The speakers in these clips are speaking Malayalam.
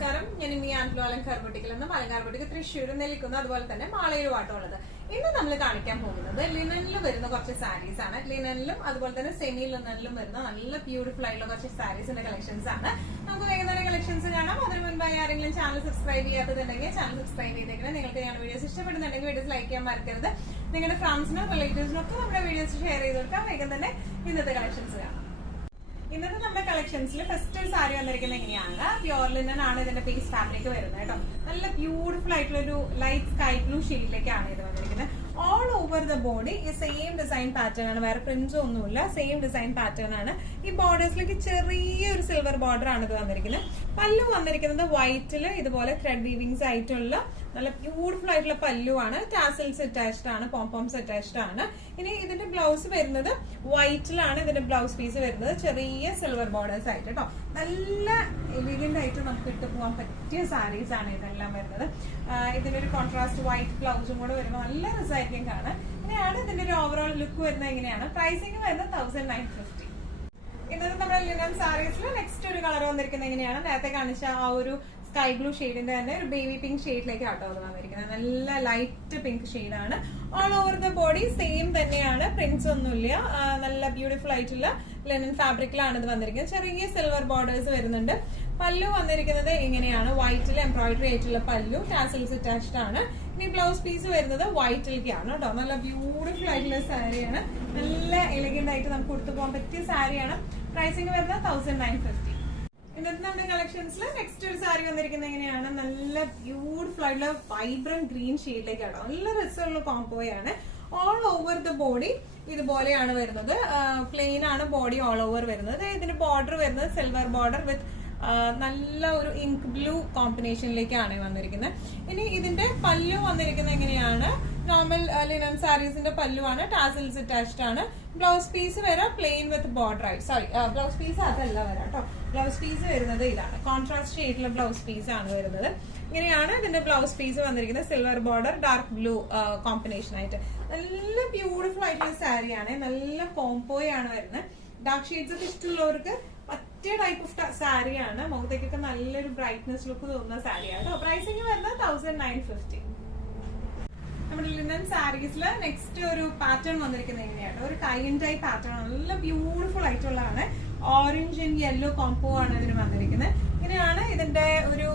നമസ്കാരം. ഞാൻ ഇനി ആൻഡ്ലോ അലങ്കാർ ബൊട്ടിക്കിൽ നിന്ന് അലങ്കാർ ബൊട്ടിക്ക് തൃശ്ശൂർ നിൽക്കുന്ന അതുപോലെ തന്നെ മാളയിലും ആട്ടമുള്ളത്. ഇന്ന് നമ്മൾ കാണിക്കാൻ പോകുന്നത് ലിനനിൽ വരുന്ന കുറച്ച് സാരീസ് ആണ്. ലിനനിലും അതുപോലെ തന്നെ സെമി ലിനനിലും വരുന്ന നല്ല ബ്യൂട്ടിഫുൾ ആയിട്ടുള്ള കുറച്ച് സാരീസിന്റെ കളക്ഷൻസ് ആണ്. നമുക്ക് വേഗം കളക്ഷൻസ് കാണാം. അതിന് മുൻപായി ആരെങ്കിലും ചാനൽ സബ്സ്ക്രൈബ് ചെയ്യാത്തതുണ്ടെങ്കിൽ ചാനൽ സബ്സ്ക്രൈബ് ചെയ്തേക്കണം. നിങ്ങൾക്ക് ഞങ്ങളുടെ വീഡിയോസ് ഇഷ്ടപ്പെടുന്നുണ്ടെങ്കിൽ വീഡിയോസ് ലൈക്ക് ചെയ്യാൻ മറക്കരുത്. നിങ്ങളുടെ ഫ്രണ്ട്സിനോ റിലേറ്റീവ്സിനോ ഒക്കെ നമ്മുടെ വീഡിയോസ് ഷെയർ ചെയ്ത് കൊടുക്കാം. വേഗം തന്നെ ഇന്നത്തെ കളക്ഷൻസ് കാണാം. ഇന്നത്തെ നമ്മുടെ കളക്ഷൻസിൽ ഫസ്റ്റ് ഒരു സാരി വന്നിരിക്കുന്നത് എങ്ങനെയാണ്, പ്യോർ ലിനൻ ആണ് ഇതിന്റെ പീസ് ഫാബ്രിക് വരുന്നത് കേട്ടോ. നല്ല ബ്യൂട്ടിഫുൾ ആയിട്ടുള്ള ഒരു ലൈറ്റ് സ്കൈ ബ്ലൂ ഷെയ്ഡിലേക്കാണ് ഇത് വന്നിരിക്കുന്നത്. ഓൾ ഓവർ ദ ബോഡി ഈ സെയിം ഡിസൈൻ പാറ്റേൺ ആണ്, വേറെ പ്രിന്റ്സ് ഒന്നുമില്ല, സെയിം ഡിസൈൻ പാറ്റേൺ ആണ്. ഈ ബോർഡേഴ്സിലേക്ക് ചെറിയൊരു സിൽവർ ബോർഡർ ആണ് ഇത് വന്നിരിക്കുന്നത്. പല്ലു വന്നിരിക്കുന്നത് വൈറ്റില് ഇതുപോലെ ത്രെഡ് വീവിങ്സ് ആയിട്ടുള്ള നല്ല ബ്യൂട്ടിഫുൾ ആയിട്ടുള്ള പല്ലുവാണ്. ടാസൽസ് അറ്റാച്ച്ഡ് ആണ്, പോംപോംസ് അറ്റാച്ച്ഡ് ആണ്. ഇനി ഇതിന്റെ ബ്ലൗസ് വരുന്നത് വൈറ്റിലാണ്. ഇതിന്റെ ബ്ലൗസ് പീസ് വരുന്നത് ചെറിയ സിൽവർ ബോർഡേഴ്സ് ആയിട്ട് കേട്ടോ. നല്ല എലിഗന്റ് ആയിട്ട് നമുക്ക് ഇട്ട് പോകാൻ പറ്റിയ സാരീസ് ആണ് ഇതെല്ലാം വരുന്നത്. ഇതിന്റെ ഒരു കോൺട്രാസ്റ്റ് വൈറ്റ് ബ്ലൗസും കൂടെ വരുമ്പോൾ നല്ല രസമായിരിക്കും കാണാൻ. ഇങ്ങനെയാണ് ഇതിന്റെ ഒരു ഓവറോൾ ലുക്ക് വരുന്നത്. എങ്ങനെയാണ് പ്രൈസിംഗ് വരുന്നത് 1950. ഇന്നത്തെ നമ്മുടെ ലിനൻ സാരീസിൽ നെക്സ്റ്റ് ഒരു കളർ വന്നിരിക്കുന്നത് എങ്ങനെയാണ്, നേരത്തെ കാണിച്ച ആ ഒരു സ്കൈ ബ്ലൂ ഷെയ്ഡിന്റെ തന്നെ ഒരു ബേബി പിങ്ക് ഷെയ്ഡിലേക്ക് ആട്ടോ അത് വന്നിരിക്കുന്നത്. നല്ല ലൈറ്റ് പിങ്ക് ഷെയ്ഡാണ്. All over the body same തന്നെയാണ്, പ്രിന്റ്സ് ഒന്നുമില്ല. നല്ല ബ്യൂട്ടിഫുൾ ആയിട്ടുള്ള ലെനൻ ഫാബ്രിക്കിലാണ് ഇത് വന്നിരിക്കുന്നത്. ചെറിയ സിൽവർ ബോർഡേഴ്സ് വരുന്നുണ്ട്. പല്ലു വന്നിരിക്കുന്നത് ഇങ്ങനെയാണ്, വൈറ്റിൽ എംബ്രോയിഡറി ആയിട്ടുള്ള പല്ലു, ടാസൽസ് അറ്റാച്ച്ഡ് ആണ്. ഇനി ബ്ലൗസ് പീസ് വരുന്നത് വൈറ്റിലേക്കാണ് കേട്ടോ. നല്ല ബ്യൂട്ടിഫുൾ ആയിട്ടുള്ള സാരിയാണ്, നല്ല എലിഗന്റ് ആയിട്ട് നമുക്ക് കൊടുത്തു പോകാൻ പറ്റിയ സാരിയാണ്. പ്രൈസിംഗ് വരുന്നത് 1950. ഇന്നത്തെ നമ്മുടെ കളക്ഷൻസിൽ നെക്സ്റ്റ് ഒരു സാരി വന്നിരിക്കുന്നത് എങ്ങനെയാണ്, നല്ല ബ്യൂട്ടിഫുൾ ആയിട്ടുള്ള വൈബ്രന്റ് ഗ്രീൻ ഷെയ്ഡിലേക്കാണ്. നല്ല രസമുള്ള കോംബോയാണ്. ഓൾ ഓവർ ദ ബോഡി ഇതുപോലെയാണ് വരുന്നത്. പ്ലെയിൻ ആണ് ബോഡി ഓൾ ഓവർ വരുന്നത്. ഇതിന്റെ ബോർഡർ വരുന്നത് സിൽവർ ബോർഡർ വിത്ത് നല്ല ഒരു ഇങ്ക് ബ്ലൂ കോമ്പിനേഷനിലേക്കാണ് വന്നിരിക്കുന്നത്. ഇനി ഇതിന്റെ പല്ലു വന്നിരിക്കുന്നത് എങ്ങനെയാണ്, നോർമൽ ലിനൻ സാരീസിന്റെ പല്ലുവാണ്, ടാസൽസ് അറ്റാച്ച്ഡ് ആണ്. ബ്ലൗസ് പീസ് വരാം പ്ലെയിൻ വിത്ത് ബോർഡർ ആയിട്ട്, സോറി ബ്ലൗസ് പീസ് അതല്ല വരാം കേട്ടോ. ബ്ലൗസ് പീസ് വരുന്നത് ഇതാണ്, കോൺട്രാസ്റ്റ് ഷെയ്ഡിലുള്ള ബ്ലൗസ് പീസ് ആണ് വരുന്നത്. ഇങ്ങനെയാണ് ഇതിന്റെ ബ്ലൗസ് പീസ് വന്നിരിക്കുന്നത്, silver border dark blue combination ആയിട്ട്. നല്ല ബ്യൂട്ടിഫുൾ ആയിട്ടുള്ള സാരിയാണ്, നല്ല കോംബോയാണ് വരുന്നത്. ഡാർക്ക് ഷെയ്ഡ്സ് ഒക്കെ ഇഷ്ടമുള്ളവർക്ക് പറ്റിയ ടൈപ്പ് ഓഫ് സാരിയാണ്. മുഖത്തേക്കൊക്കെ നല്ലൊരു ബ്രൈറ്റ്നെസ് ലുക്ക് തോന്നുന്ന സാരിയാണ് കേട്ടോ. പ്രൈസിംഗ് വരുന്നത് 1950. നമ്മുടെ ലിനൻ സാരീസിൽ നെക്സ്റ്റ് ഒരു പാറ്റേൺ വന്നിരിക്കുന്നത് എങ്ങനെയാണ്, ഒരു ടൈ ആൻഡ് ടൈ പാറ്റേൺ, നല്ല ബ്യൂട്ടിഫുൾ ആയിട്ടുള്ളതാണ്. ഓറഞ്ച് ആൻഡ് യെല്ലോ കോംബോ ആണ് ഇതിന് വന്നിരിക്കുന്നത്. ഇങ്ങനെയാണ് ഇതിന്റെ ഒരു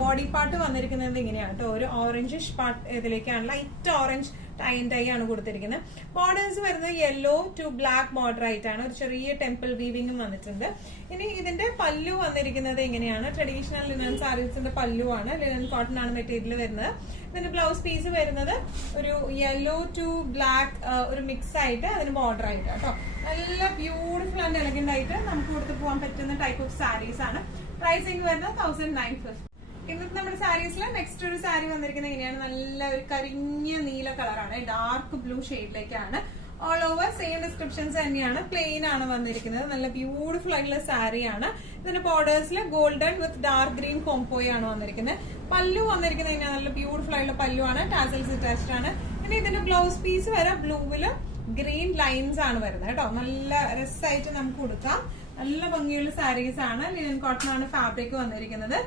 ബോഡി പാർട്ട് വന്നിരിക്കുന്നത്. ഇങ്ങനെയാണ് കേട്ടോ, ഒരു ഓറഞ്ചിഷ് പാർട്ട് ഇതിലേക്കാണ്, light orange tie and tie ആണ് കൊടുത്തിരിക്കുന്നത്. ബോർഡേഴ്സ് വരുന്നത് യെല്ലോ ടു ബ്ലാക്ക് ബോർഡർ ആയിട്ടാണ്, ഒരു ചെറിയ ടെമ്പിൾ വീവിംഗും വന്നിട്ടുണ്ട്. ഇനി ഇതിന്റെ പല്ലു വന്നിരിക്കുന്നത് എങ്ങനെയാണ്, ട്രഡീഷണൽ ലിനൻ സാരീസിന്റെ പല്ലു ആണ്, ലിനൻ കോട്ടൺ ആണ് മെറ്റീരിയൽ വരുന്നത്. ഇതിന്റെ ബ്ലൗസ് പീസ് വരുന്നത് ഒരു യെല്ലോ ടു ബ്ലാക്ക് ഒരു മിക്സ് ആയിട്ട് അതിന് ബോർഡർ ആയിട്ട് കേട്ടോ. നല്ല ബ്യൂട്ടിഫുൾ ആൻഡ് എലഗന്റ് ആയിട്ട് നമുക്ക് കൊടുത്തു പോകാൻ പറ്റുന്ന ടൈപ്പ് ഓഫ് സാരീസ് ആണ്. പ്രൈസിംഗ് വരുന്നത് 1950. ഇന്നത്തെ നമ്മുടെ സാരീസിൽ നെക്സ്റ്റ് ഒരു സാരി വന്നിരിക്കുന്നത് എങ്ങനെയാണ്, നല്ല ഒരു കരിഞ്ഞ നീല കളറാണ്, ഡാർക്ക് ബ്ലൂ ഷെയ്ഡിലേക്കാണ്. ഓൾ ഓവർ സെയിം ഡിസ്ക്രിപ്ഷൻസ് തന്നെയാണ്, പ്ലെയിൻ ആണ് വന്നിരിക്കുന്നത്. നല്ല ബ്യൂട്ടിഫുൾ ആയിട്ടുള്ള സാരിയാണ്. ഇതിന്റെ ബോർഡേഴ്സിൽ ഗോൾഡൻ വിത്ത് ഡാർക്ക് ഗ്രീൻ കോംബോയാണ് വന്നിരിക്കുന്നത്. പല്ലു വന്നിരിക്കുന്നത് കഴിഞ്ഞാൽ നല്ല ബ്യൂട്ടിഫുൾ ആയിട്ടുള്ള പല്ലുവാണ്, ടാസൽസ് അറ്റാച്ച്ഡ് ആണ്. ഇനി ഇതിന്റെ ബ്ലൗസ് പീസ് വരെ ബ്ലൂവില് ഗ്രീൻ ലൈൻസ് ആണ് വരുന്നത് കേട്ടോ. നല്ല രസമായിട്ട് നമുക്ക് കൊടുക്കാം. നല്ല ഭംഗിയുള്ള സാരീസ് ആണ്. ലിനൻ കോട്ടൺ ആണ് ഫാബ്രിക് വന്നിരിക്കുന്നത്.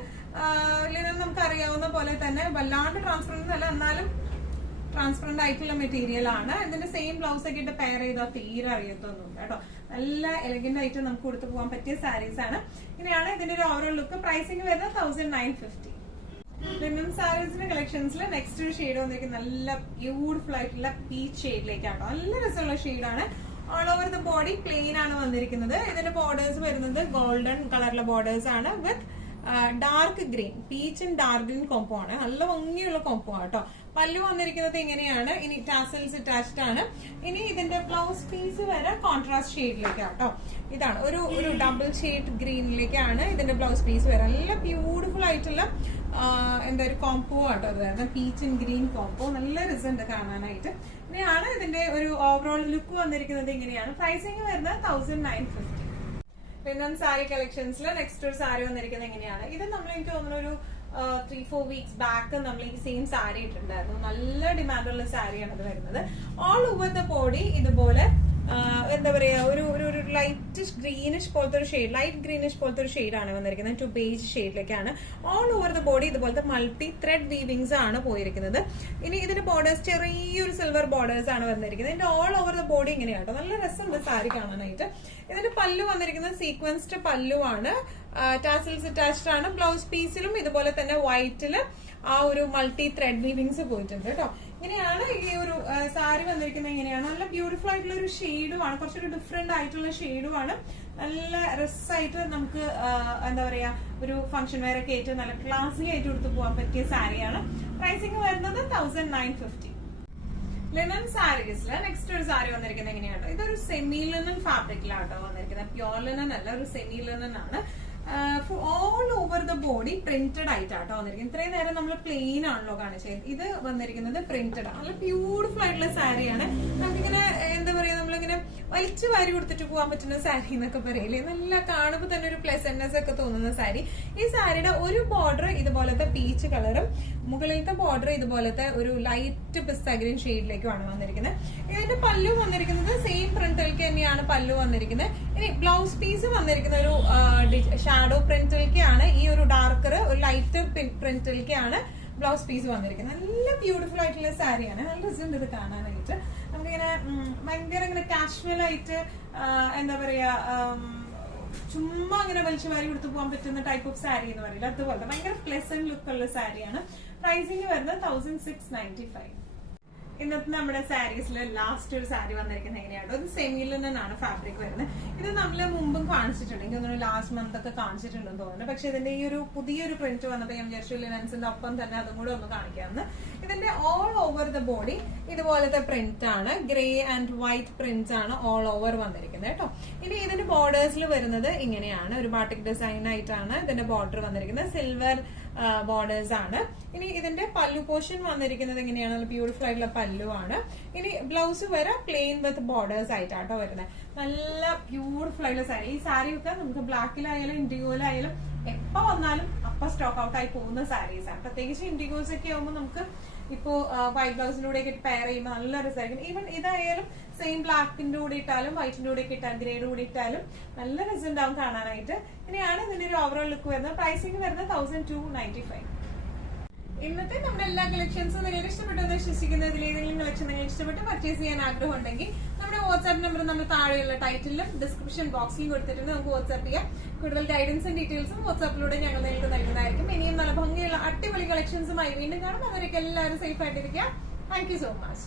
ലിനൻ നമുക്ക് അറിയാവുന്ന പോലെ തന്നെ വല്ലാണ്ട് ട്രാൻസ്പെറന്റ് അല്ല, എന്നാലും ട്രാൻസ്പെറന്റ് ആയിട്ടുള്ള മെറ്റീരിയൽ ആണ്. ഇതിന്റെ സെയിം ബ്ലൗസ് ഒക്കെ ഇട്ട് പെയർ ചെയ്താൽ തീരെ അറിയത്തൊന്നുമില്ല കേട്ടോ. നല്ല എലഗന്റ് ആയിട്ട് നമുക്ക് കൊടുത്തു പോകാൻ പറ്റിയ സാരീസ് ആണ്. ഇങ്ങനെയാണ് ഇതിന്റെ ഒരു ഓവറോൾ ലുക്ക്. പ്രൈസിംഗ് വരുന്നത് 1950. ലിനൻ സാരീസിന്റെ കളക്ഷൻസിൽ നെക്സ്റ്റ് ഒരു ഷെയ്ഡ് വന്നിരിക്കുന്നത് നല്ല ബ്യൂട്ടിഫുൾ ആയിട്ടുള്ള പീച്ച് ഷെയ്ഡിലേക്കാണ്. നല്ല രസമുള്ള ഷെയ്ഡാണ്. All over the body plain ആണ് വന്നിരിക്കുന്നത്. ഇതിന്റെ ബോർഡേഴ്സ് വരുന്നത് ഗോൾഡൻ കളറിലെ ബോർഡേഴ്സ് ആണ് with dark green, peach and dark green combo ആണ്. നല്ല ഭംഗിയുള്ള കോംബോ ആണ് കേട്ടോ. പല്ലു വന്നിരിക്കുന്നത് ഇങ്ങനെയാണ്. ഇനി ടാസൽസ് അറ്റാച്ച്ഡ് ആണ്. ഇനി ഇതിന്റെ ബ്ലൗസ് പീസ് വരെ കോൺട്രാസ്റ്റ് ഷെയ്ഡിലേക്കാണ് കേട്ടോ. ഇതാണ് ഒരു ഡബിൾ ഷെയ്ഡ് ഗ്രീനിലേക്കാണ് ഇതിന്റെ ബ്ലൗസ് പീസ് വരെ. നല്ല ബ്യൂട്ടിഫുൾ ആയിട്ടുള്ള എന്താ ഒരു കോംബോ ആട്ടോ അത് വരുന്നത്, പീച്ച് ആൻഡ് ഗ്രീൻ കോംബോ. നല്ല രസമുണ്ട് കാണാനായിട്ട്. ഇങ്ങനെയാണ് ഇതിന്റെ ഒരു ഓവറോൾ ലുക്ക് വന്നിരിക്കുന്നത്. ഇങ്ങനെയാണ് പ്രൈസിംഗ് വരുന്നത് 1950. ലിനൻ സാരി കളക്ഷൻസിൽ നെക്സ്റ്റ് ഒരു സാരി വന്നിരിക്കുന്നത് എങ്ങനെയാണ്, ഇത് നമ്മൾ എനിക്ക് തോന്നുന്നു ഒരു 3-4 വീക്സ് ബാക്ക് നമ്മൾ ഈ സെയിം സാരി ഇട്ടിട്ടുണ്ടായിരുന്നു. നല്ല ഡിമാൻഡുള്ള സാരിയാണ് ഇത് വരുന്നത്. ഓൾ ഓവർ ദ ബോഡി ഇതുപോലെ എന്താ പറയാ ഒരു ലൈറ്റ് ഗ്രീനിഷ് പോലത്തെ ഒരു ഷെയ്ഡ്, ലൈറ്റ് ഗ്രീനിഷ് പോലത്തെ ഒരു ഷെയ്ഡാണ് വന്നിരിക്കുന്നത്. ടു ബേജ് ഷെയ്ഡിലേക്കാണ്. ഓൾ ഓവർ ദ ബോഡി ഇതുപോലത്തെ മൾട്ടി ത്രെഡ് വീവിങ്സ് ആണ് പോയിരിക്കുന്നത്. ഇനി ഇതിന്റെ ബോർഡേഴ്സ് ചെറിയൊരു സിൽവർ ബോർഡേഴ്സ് ആണ് വന്നിരിക്കുന്നത്. ഇതിന്റെ ഓൾ ഓവർ ദ ബോഡി ഇങ്ങനെയാട്ടോ. നല്ല രസമുണ്ട് സാരി കാണാനായിട്ട്. ഇതിന്റെ പല്ലു വന്നിരിക്കുന്നത് സീക്വൻസ്ഡ് പല്ലുവാണ്. ടാസിൽസ് അറ്റാച്ച്ഡ് ആണ്. ബ്ലൗസ് പീസിലും ഇതുപോലെ തന്നെ വൈറ്റില് ആ ഒരു മൾട്ടി ത്രെഡ് വീവിങ്സ് പോയിട്ടുണ്ട് കേട്ടോ. ഇങ്ങനെയാണ് ഈ ഒരു സാരി വന്നിരിക്കുന്നത്. ഇങ്ങനെയാണ് നല്ല ബ്യൂട്ടിഫുൾ ആയിട്ടുള്ള ഒരു ഷെയ്ഡുമാണ്. കുറച്ചൊരു ഡിഫറെന്റ് ആയിട്ടുള്ള ഷെയ്ഡുമാണ്. നല്ല രസമായിട്ട് നമുക്ക് എന്താ പറയാ ഒരു ഫംഗ്ഷൻ വെയർ ഒക്കെ ആയിട്ട് നല്ല ക്ലാസി ആയിട്ട് എടുത്ത് പോകാൻ പറ്റിയ സാരിയാണ്. പ്രൈസിങ് വരുന്നത് 1950. ലിനൻ സാരീസില് നെക്സ്റ്റ് ഒരു സാരി വന്നിരിക്കുന്നത് എങ്ങനെയാണ്? ഇതൊരു സെമി ലിനൻ ഫാബ്രിക്കിലാട്ടോ വന്നിരിക്കുന്നത്. പ്യോർ ലിനൻ അല്ല, ഒരു സെമി ലിനൻ ആണ്. All over the body printed ആയിട്ടാട്ടോ വന്നിരിക്കുന്നത്. ഇത്രയും നേരം നമ്മൾ പ്ലെയിൻ ആണല്ലോ കാണിച്ചത്. ഇത് വന്നിരിക്കുന്നത് പ്രിന്റഡ് ആണ്. നല്ല ബ്യൂട്ടിഫുൾ ആയിട്ടുള്ള സാരിയാണ്. നമുക്കിങ്ങനെ എന്താ പറയാ നമ്മളിങ്ങനെ വലിച്ചു വാരി കൊടുത്തിട്ട് പോകാൻ പറ്റുന്ന സാരി എന്നൊക്കെ പറയില്ലേ. നല്ല കാണുമ്പോൾ തന്നെ ഒരു പ്ലസന്റ്നെസ് ഒക്കെ തോന്നുന്ന സാരി. ഈ സാരിയുടെ ഒരു ബോർഡർ ഇതുപോലത്തെ പീച്ച് കളറും മുകളിലത്തെ ബോർഡർ ഇതുപോലത്തെ ഒരു ലൈറ്റ് പിസ്ത ഗ്രീൻ ഷെയ്ഡിലേക്കുമാണ് വന്നിരിക്കുന്നത്. ഇതിന്റെ പല്ലു വന്നിരിക്കുന്നത് സെയിം പ്രിന്റിലേക്ക് തന്നെയാണ് പല്ലു വന്നിരിക്കുന്നത്. ഇനി ബ്ലൗസ് പീസ് വന്നിരിക്കുന്ന ഒരു ഷാഡോ പ്രിന്റിലേക്കാണ്. ഈ ഒരു ഡാർക്കർ ഒരു ലൈറ്റ് പ്രിന്റിലേക്കാണ് ബ്ലൗസ് പീസ് വന്നിരിക്കുന്നത്. നല്ല ബ്യൂട്ടിഫുൾ ആയിട്ടുള്ള സാരിയാണ്. നല്ല രസമുണ്ട് ഇത് കാണാനായിട്ട്. നമുക്കിങ്ങനെ ഭയങ്കര ഇങ്ങനെ കാഷ്വൽ ആയിട്ട് എന്താ പറയാ ചുമ്മാ അങ്ങനെ വലിച്ചു വാരി കൊടുത്തു പോകാൻ പറ്റുന്ന ടൈപ്പ് ഓഫ് സാരി എന്ന് പറയില്ല, അതുപോലെ ഭയങ്കര പ്ലസന്റ് ലുക്ക് ഉള്ള സാരിയാണ്. പ്രൈസിങ് വരുന്നത് 1695. ഇന്നത്തെ നമ്മുടെ സാരീസിൽ ലാസ്റ്റ് ഒരു സാരി വന്നിരിക്കുന്നത് എങ്ങനെയാണോ? ഇത് സെമിയിൽ നിന്നാണ് ഫാബ്രിക് വരുന്നത്. ഇത് നമ്മൾ മുമ്പും കാണിച്ചിട്ടുണ്ട്, എനിക്ക് തോന്നുന്നു ലാസ്റ്റ് മന്ത് ഒക്കെ കാണിച്ചിട്ടുണ്ടെന്ന് തോന്നുന്നു. പക്ഷെ ഇതിന്റെ ഈ ഒരു പുതിയൊരു പ്രിന്റ് വന്നപ്പോൾ ഞാൻ വിചാരിച്ചു ലിനൻസിന്റെ ഒപ്പം തന്നെ അതും കൂടെ ഒന്ന് കാണിക്കാമെന്ന്. ഇതിന്റെ ഓൾ ഓവർ ദ ബോഡി ഇതുപോലത്തെ പ്രിന്റ് ആണ്. ഗ്രേ ആൻഡ് വൈറ്റ് പ്രിന്റ്സ് ആണ് ഓൾ ഓവർ വന്നിരിക്കുന്നത് കേട്ടോ. ഇനി ഇതിന്റെ ബോർഡേഴ്സിൽ വരുന്നത് ഇങ്ങനെയാണ്. ഒരു ബാട്ടിക് ഡിസൈൻ ആയിട്ടാണ് ഇതിന്റെ ബോർഡർ വന്നിരിക്കുന്നത്. സിൽവർ ബോർഡേഴ്സ് ആണ്. ഇനി ഇതിന്റെ പല്ലു പോർഷൻ വന്നിരിക്കുന്നത് എങ്ങനെയാണ്? ബ്യൂട്ടിഫുൾ ആയിട്ടുള്ള പല്ലുവാണ്. ഇനി ബ്ലൗസ് വരെ പ്ലെയിൻ വിത്ത് ബോർഡേഴ്സ് ആയിട്ടാട്ടോ വരുന്നത്. നല്ല ബ്യൂട്ടിഫുൾ ആയിട്ടുള്ള സാരി. ഈ സാരി ഒക്കെ നമുക്ക് ബ്ലാക്കിലായാലും ഇൻഡിഗോയിലായാലും എപ്പോ വന്നാലും അപ്പൊ സ്റ്റോക്ക് ഔട്ട് ആയി പോകുന്ന സാരീസ് ആണ്. പ്രത്യേകിച്ച് ഇൻഡിഗോസ് ഒക്കെ ആവുമ്പോൾ നമുക്ക് ഇപ്പോ വൈറ്റ് ബ്ലൗസിന്റെ കൂടെ പെയർ ചെയ്യുമ്പോൾ നല്ല രസമായിരിക്കും. ഈവൻ ഇതായാലും സെയിം ബ്ലാക്കിന്റെ കൂടെ ഇട്ടാലും വൈറ്റിന്റെ കൂടെ ഇട്ടാലും ഗ്രേയുടെ കൂടെ ഇട്ടാലും നല്ല രസം ഉണ്ടാവും കാണാനായിട്ട്. ഇനിയാണ് ഇതിന്റെ ഒരു ഓവറോൾ ലുക്ക് വരുന്നത്. പ്രൈസിംഗ് വരുന്നത് 1295. ഇന്നത്തെ നമ്മുടെ എല്ലാ കളക്ഷൻസും നിങ്ങൾക്ക് ഇഷ്ടപ്പെട്ടെന്ന് വിശ്വസിക്കുന്നത്. ഇതിലേതെങ്കിലും കളക്ഷൻ നിങ്ങൾ ഇഷ്ടപ്പെട്ട് പർച്ചേസ് ചെയ്യാൻ ആഗ്രഹം ഉണ്ടെങ്കിൽ നമ്മുടെ വാട്സ്ആപ്പ് നമ്പർ നമ്മൾ താഴെയുള്ള ടൈറ്റിലും ഡിസ്ക്രിപ്ഷൻ ബോക്സിലും കൊടുത്തിട്ടുണ്ട്. നമുക്ക് വാട്സ്ആപ്പ് ചെയ്യാം. കൂടുതൽ ഗൈഡൻസും ഡീറ്റെയിൽസും വാട്സ്ആപ്പിലൂടെ ഞങ്ങൾ നിങ്ങൾക്ക് നൽകുന്നതായിരിക്കും. ഇനിയും നല്ല ഭംഗിയുള്ള അടിപൊളി കളക്ഷൻസുമായി വീണ്ടും കാണും. അവരൊക്കെ എല്ലാവരും സേഫ് ആയിട്ടിരിക്കുക. Thank you so much.